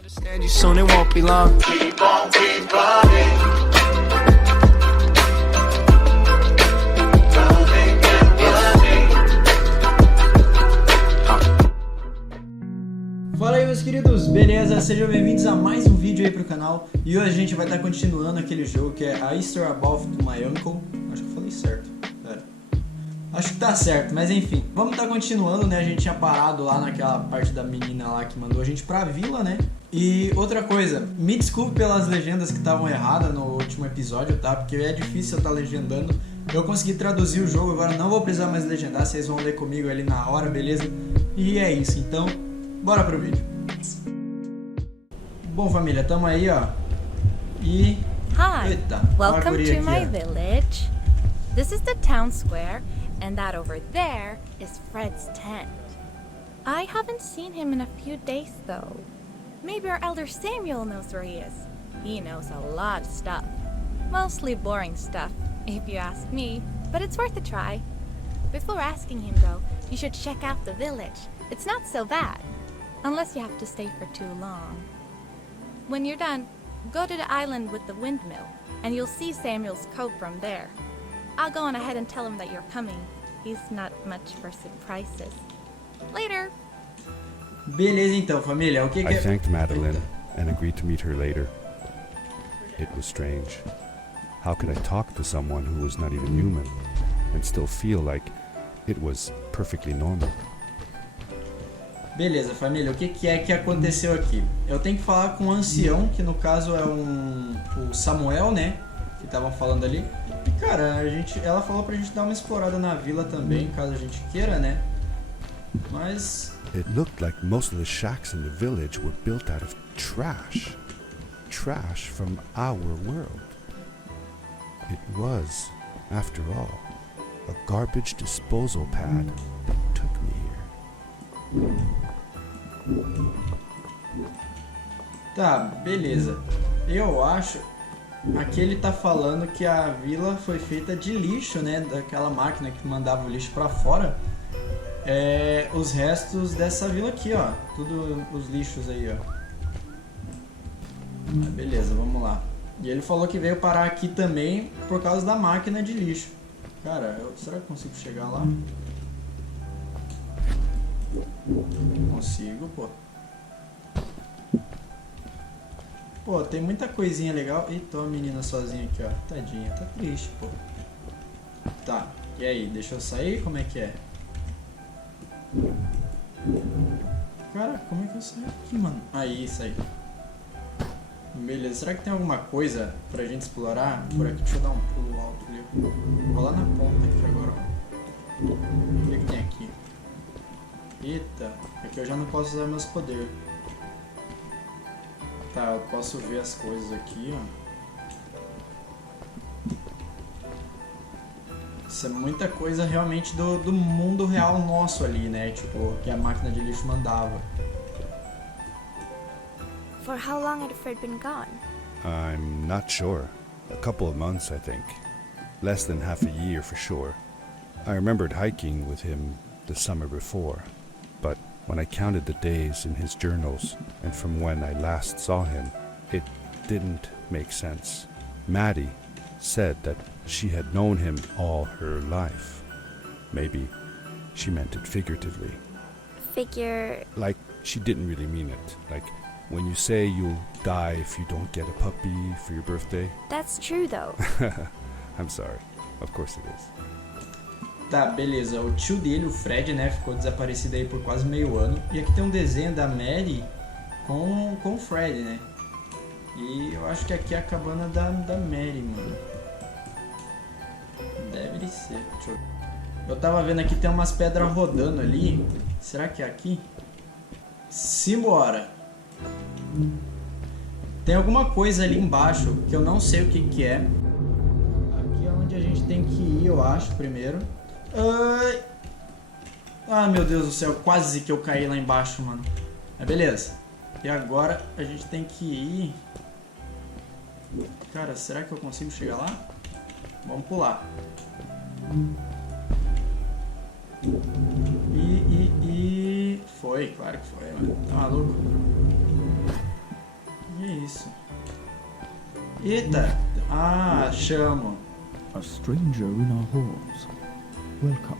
Understand you soon, it won't be long. Keep on, keep running. Fala aí, meus queridos, beleza? Sejam bem-vindos a mais um vídeo aí pro canal. E hoje a gente vai estar continuando aquele jogo que é A History About My Uncle. Acho que eu falei certo, pera. Acho que tá certo, mas enfim. Vamos estar continuando, né? A gente tinha parado lá naquela parte da menina lá que mandou a gente pra vila, né? E outra coisa, me desculpe pelas legendas que estavam erradas no último episódio, tá? Porque é difícil eu estar legendando. Eu consegui traduzir o jogo, agora não vou precisar mais legendar. Vocês vão ler comigo ali na hora, beleza? E é isso, então... bora pro vídeo. Bom, família, tamo aí, ó. E... Hi, eita, welcome to my ó. village. This is the town square, and that over there is Fred's tent. I haven't seen him in a few days, though. Maybe our elder Samuel knows where he is. He knows a lot of stuff. Mostly boring stuff, if you ask me, but it's worth a try. Before asking him, though, you should check out the village. It's not so bad. Unless you have to stay for too long. When you're done, go to the island with the windmill, and you'll see Samuel's coat from there. I'll go on ahead and tell him that you're coming. He's not much for surprises. Later! Beleza então, família, o que que... I thanked Madeline and agreed to meet her later. It was strange. How could I talk to someone who was not even human and still feel like it was perfectly normal? Beleza, família, o que que é que aconteceu aqui? Eu tenho que falar com o ancião, que no caso é o Samuel, né? Que estavam falando ali. E cara, ela falou pra gente dar uma explorada na vila também, caso a gente queira, né? Mas... It looked like most of the shacks in the village were built out of trash. Trash from our world. It was, after all, a garbage disposal pad that took me here. tá, beleza. Eu acho... aqui ele tá falando que a vila foi feita de lixo, né? Daquela máquina que mandava o lixo pra fora. Os restos dessa vila aqui, ó. Tudo os lixos aí, ó. Beleza, vamos lá. E ele falou que veio parar aqui também por causa da máquina de lixo. Cara, será que eu consigo chegar lá? Consigo, pô. Pô, tem muita coisinha legal. Eita, a menina sozinha aqui, ó. Tadinha, tá triste, pô. Tá, e aí? Deixa eu sair? Como é que é? Cara, como é que eu saio aqui, mano? Aí, saí. Beleza, será que tem alguma coisa pra gente explorar? Por aqui, deixa eu dar um pulo alto ali. Vou lá na ponta aqui agora, ó. O que tem aqui? Eita, aqui eu já não posso usar meus poderes. Tá, eu posso ver as coisas aqui, ó. Isso é muita coisa realmente do mundo real nosso ali, né? Tipo, que a máquina de lixo mandava. For how long had Fred been gone? I'm not sure. A couple of months, I think. Less than half a year for sure. I remembered hiking with him the summer before, but when I counted the days in his journals and from when I last saw him, it didn't make sense. Maddie said that she had known him all her life. Maybe she meant it figuratively. Figure... Like, she didn't really mean it. Like, when you say you'll die if you don't get a puppy for your birthday. That's true, though. I'm sorry. Of course it is. Tá, beleza. O tio dele, o Fred, né, ficou desaparecido aí por quase meio ano. E aqui tem um desenho da Mary com o Fred, né? E eu acho que aqui é a cabana da Mary, mano. Deve ser. Deixa eu... eu tava vendo aqui, tem umas pedras rodando ali. Será que é aqui? Simbora! Tem alguma coisa ali embaixo que eu não sei o que que é. Aqui é onde a gente tem que ir, eu acho, primeiro. Ah, meu Deus do céu, quase que eu caí lá embaixo, mano. Mas beleza. E agora a gente tem que ir... Cara, será que eu consigo chegar lá? Vamos pular. E... Foi, claro que foi, mano. Tá maluco? isso? Eita! Ah, chamo. A stranger in our halls. Welcome.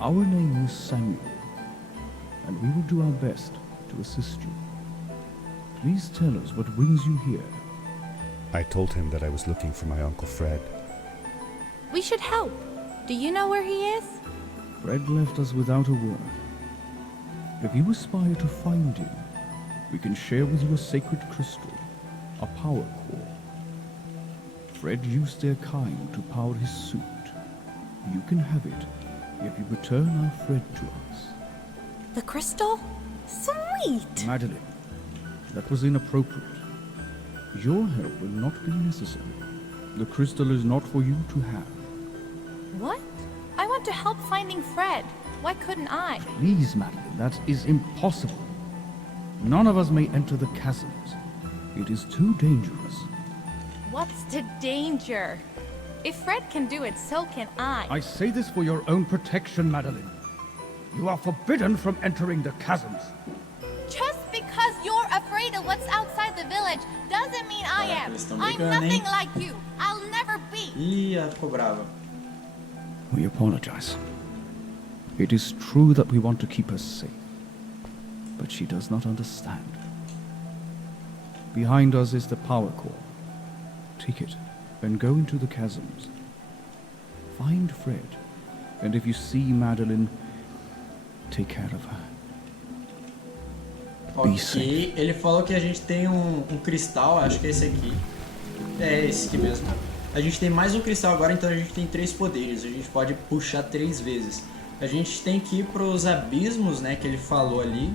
Our name is Samuel, and we will do our best to assist you. Please tell us what brings you here. I told him that I was looking for my Uncle Fred. We should help. Do you know where he is? Fred left us without a word. If you aspire to find him, we can share with you a sacred crystal, a power core. Fred used their kind to power his suit. You can have it if you return our Fred to us. The crystal? Sweet! Madeline, that was inappropriate. Your help will not be necessary. The crystal is not for you to have. What? I want to help finding Fred. Why couldn't I? Please, Madeline, that is impossible. None of us may enter the chasms. It is too dangerous. What's the danger? If Fred can do it, so can I. I say this for your own protection, Madeline. You are forbidden from entering the chasms. Just because you're afraid of what's outside the village doesn't mean I Caraca, am. eles tão I'm brigando, nothing hein? like you. I'll never be. Ih, ela ficou brava. We apologize. It is true that we want to keep her safe, but she does not understand. Behind us is the power core. Take it and go into the chasms. Find Fred, and if you see Madeline, take care of her. Ok, ele falou que a gente tem um cristal, acho que é esse aqui. É esse aqui mesmo. A gente tem mais um cristal agora, então a gente tem 3 poderes. A gente pode puxar 3 vezes. A gente tem que ir pros abismos, né, que ele falou ali.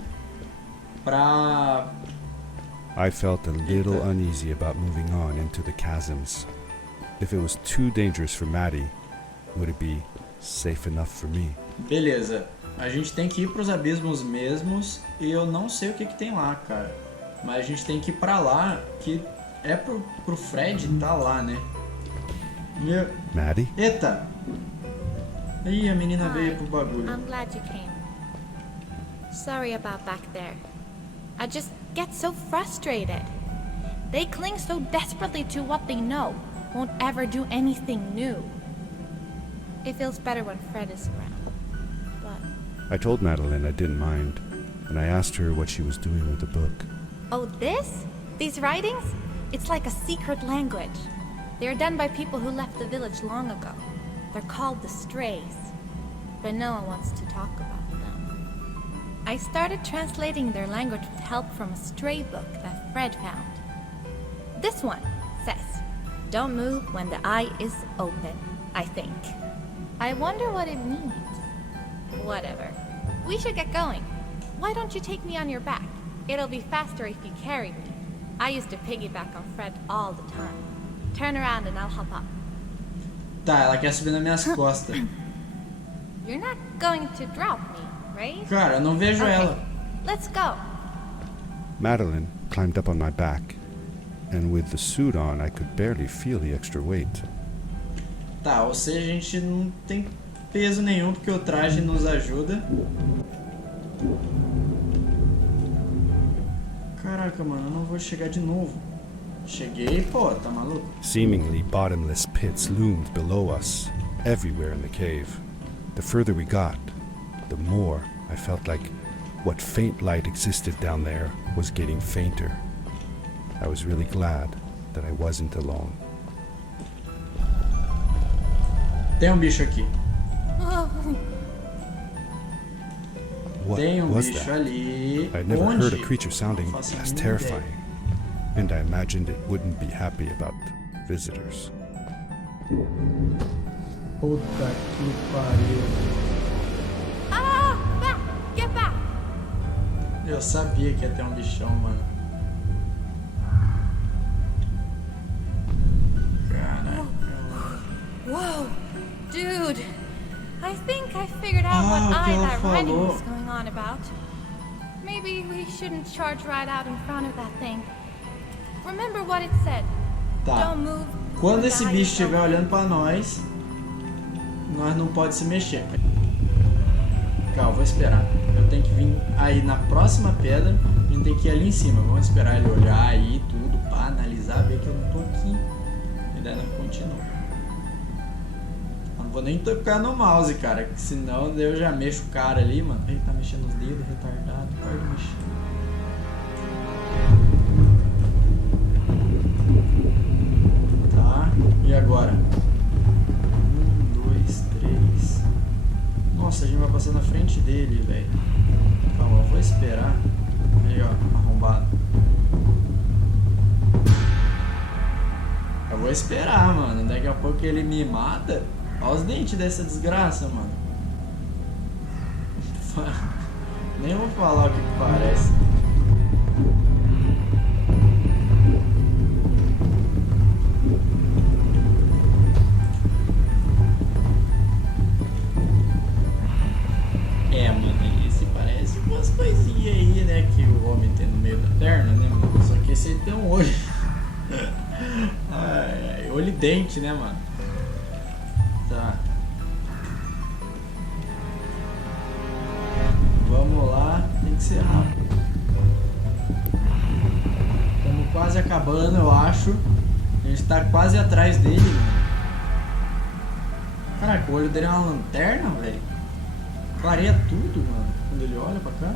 Pra... I felt a little uneasy about moving on into the chasms. If it was too dangerous for Maddie, would it be safe enough for me? Beleza. A gente tem que ir pros abismos mesmos. E eu não sei o que tem lá, cara. Mas a gente tem que ir pra lá, que é pro Fred tá lá, né? Meu... Maddie? Eita! Ih, a menina veio pro bagulho. I'm glad you came. Sorry about back there. I just get so frustrated. They cling so desperately to what they know, won't ever do anything new. It feels better when Fred is around. But... I told Madeline I didn't mind, and I asked her what she was doing with the book. Oh, this? These writings? It's like a secret language. They are done by people who left the village long ago. They're called the Strays, but no one wants to talk about them. I started translating their language with help from a stray book that Fred found. This one says, "Don't move when the eye is open," I think. I wonder what it means. Whatever. We should get going. Why don't you take me on your back? It'll be faster if you carry me. I used to piggyback on Fred all the time. Turn around and I'll hop up. Tá, ela quer subir nas minhas costas. You're not going to drop me, right? Cara, eu não vejo ela. Let's go. Madeline climbed up on my back, and with the suit on, I could barely feel the extra weight. Tá, ou seja, a gente não tem peso nenhum porque o traje nos ajuda. Caraca, mano, eu não vou chegar de novo. Cheguei, pô, tá maluco? Seemingly bottomless pits loomed below us, everywhere in the cave. The further we got, the more I felt like what faint light existed down there was getting fainter. I was really glad that I wasn't alone. Tem bicho aqui. What Tem was bicho that? ali. I'd never Onde? heard a creature sounding Não faço a as mínima terrifying, ideia. and I imagined it wouldn't be happy about visitors. Puta que pariu. Ah! Back! Get back! Eu sabia que ia ter bichão, mano. Caraca, mano. Whoa! Dude! I think I figured out Ah, what o que ela that writing falou. was going on about. Maybe we shouldn't charge right out in front of that thing. Remember what it said. Tá. Don't move. Quando when esse the eye bicho is estiver open. olhando pra nós não pode se mexer. Calma, vou esperar. Eu tenho que vir aí na próxima pedra. A gente tem tem que ir ali em cima. Vamos esperar ele olhar aí tudo, pra analisar, ver que eu não tô aqui. E daí nós continuamos. Eu não vou nem tocar no mouse, cara, que senão eu já mexo o cara ali, mano. Ele tá mexendo os dedos, retardado, para de mexer. Tá, e agora? 1, 2, 3. Nossa, a gente vai passar na frente dele, velho. Calma, eu vou esperar. Aí, ó, arrombado. Eu vou esperar, mano. Daqui a pouco ele me mata. Olha os dentes dessa desgraça, mano. Nem vou falar o que parece. É, mano, esse parece umas coisinhas aí, né? Que o homem tem no meio da perna, né, mano? Só que esse aí tem um olho. Ai, olho e dente, né, mano? Tá. Vamos lá, tem que ser rápido. Estamos quase acabando, eu acho. A gente tá quase atrás dele, mano. Caraca, o olho dele é uma lanterna, velho. Clareia tudo, mano, quando ele olha pra cá.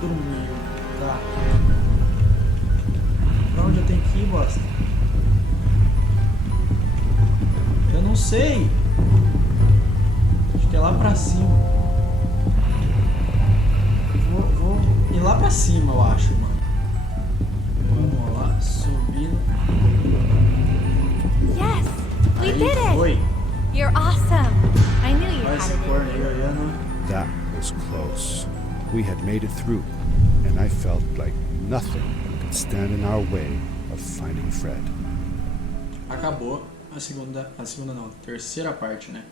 Dormiu, tá. Pra onde eu tenho que ir, bosta? Eu não sei. Acho que é lá pra cima. Vou ir lá pra cima, eu acho, mano. Vamos lá, subindo. Yes, we Aí did it. foi. You're awesome. I knew you Olha had esse it. corno aí olhando. That was close. We had made it through, and I felt like nothing could stand in our way of finding Fred. Acabou a segunda não, a terceira parte, né?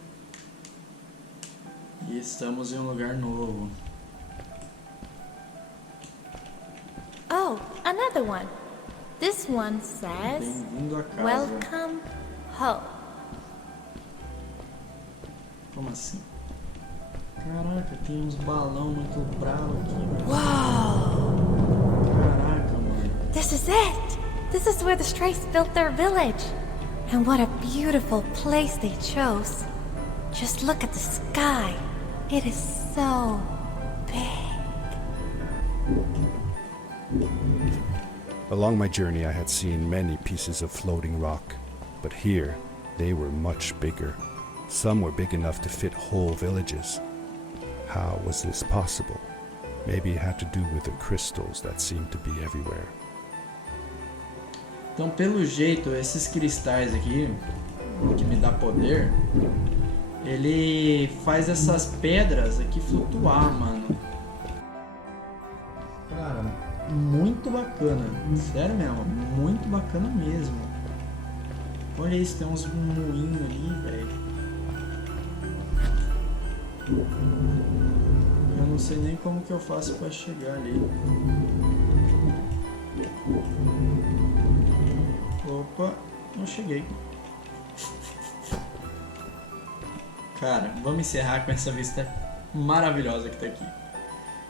E estamos em um lugar novo. Oh, another one. This one says, Bem-vindo a casa. welcome home. Como assim? Caraca, tem uns balão muito bravo aqui, mano. Whoa, Caraca, mano. this is it. This is where the Strays built their village. And what a beautiful place they chose. Just look at the sky. It is so big. Along my journey, I had seen many pieces of floating rock, but here they were much bigger. Some were big enough to fit whole villages. How was this possible? Maybe it had to do with the crystals that seemed to be everywhere. Então, pelo jeito, esses cristais aqui, que me dá poder, ele faz essas pedras aqui flutuar, mano. Cara, muito bacana. Sério mesmo, muito bacana mesmo. Olha isso, tem uns moinhos ali, velho. Eu não sei nem como que eu faço pra chegar ali. Opa, não cheguei. Cara, vamos encerrar com essa vista maravilhosa que tá aqui.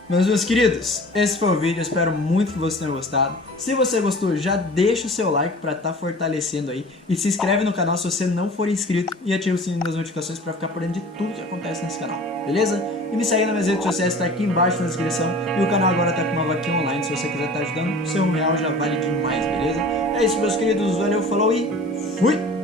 Meus queridos, esse foi o vídeo, eu espero muito que vocês tenham gostado. Se você gostou, já deixa o seu like pra estar fortalecendo aí. E se inscreve no canal se você não for inscrito. E ativa o sininho das notificações pra ficar por dentro de tudo que acontece nesse canal, beleza? E me segue nas minhas redes sociais, tá aqui embaixo na descrição. E o canal agora tá com uma vaquinha online, se você quiser estar ajudando, seu R$1 já vale demais, beleza? É isso, meus queridos, valeu, falou e fui!